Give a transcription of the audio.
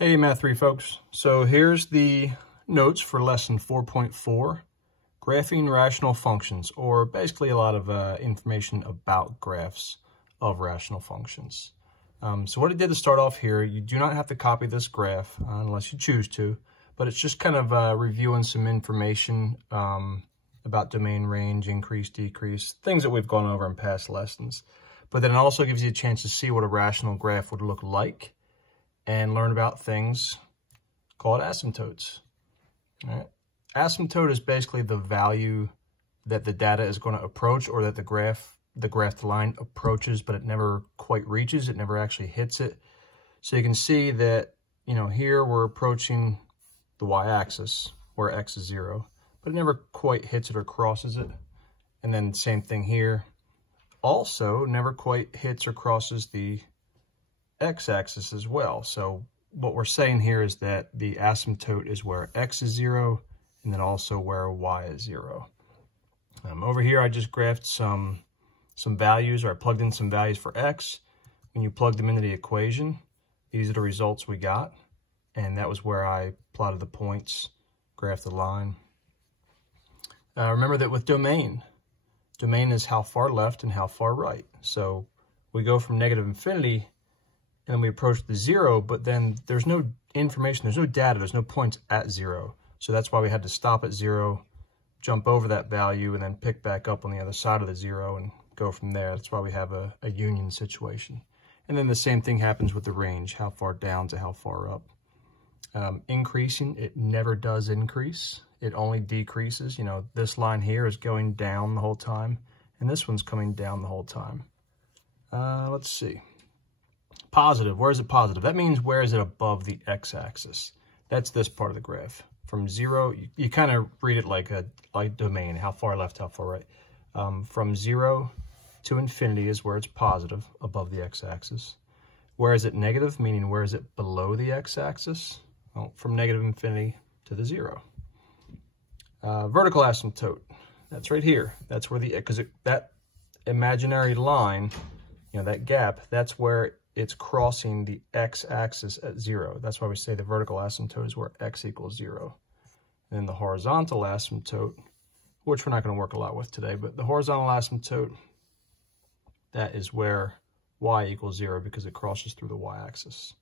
Hey Math 3 folks, so here's the notes for lesson 4.4, graphing rational functions, or basically a lot of information about graphs of rational functions. So what I did to start off here, you do not have to copy this graph unless you choose to, but it's just kind of reviewing some information about domain range, increase, decrease, things that we've gone over in past lessons. But then it also gives you a chance to see what a rational graph would look like and learn about things called asymptotes. All right. Asymptote is basically the value that the data is going to approach, or that the graphed line approaches, but it never quite reaches. It never actually hits it. So you can see that, here we're approaching the y-axis where x is 0, but it never quite hits it or crosses it. And then same thing here. Also, never quite hits or crosses the x-axis as well. So what we're saying here is that the asymptote is where x is 0, and then also where y is 0. Over here, I just graphed some values, or I plugged in some values for x. When you plug them into the equation, these are the results we got, and that was where I plotted the points, graphed the line. Remember that with domain is how far left and how far right. So we go from negative infinity, and then we approach the 0, but then there's no information, there's no data, there's no points at 0. So that's why we had to stop at 0, jump over that value, and then pick back up on the other side of the 0 and go from there. That's why we have a union situation. And then the same thing happens with the range, how far down to how far up. Increasing, it never does increase. It only decreases. This line here is going down the whole time, and this one's coming down the whole time. Let's see. Positive, where is it positive? That means where is it above the x-axis? That's this part of the graph. From 0, you kind of read it like domain, how far left, how far right. From 0 to infinity is where it's positive, above the x-axis. Where is it negative, meaning where is it below the x-axis? Well, from negative infinity to the 0. Vertical asymptote, that's right here. That's where that imaginary line, that gap, that's where it's crossing the x-axis at 0. That's why we say the vertical asymptote is where x equals 0. And then the horizontal asymptote, which we're not going to work a lot with today, but the horizontal asymptote, that is where y equals 0, because it crosses through the y-axis.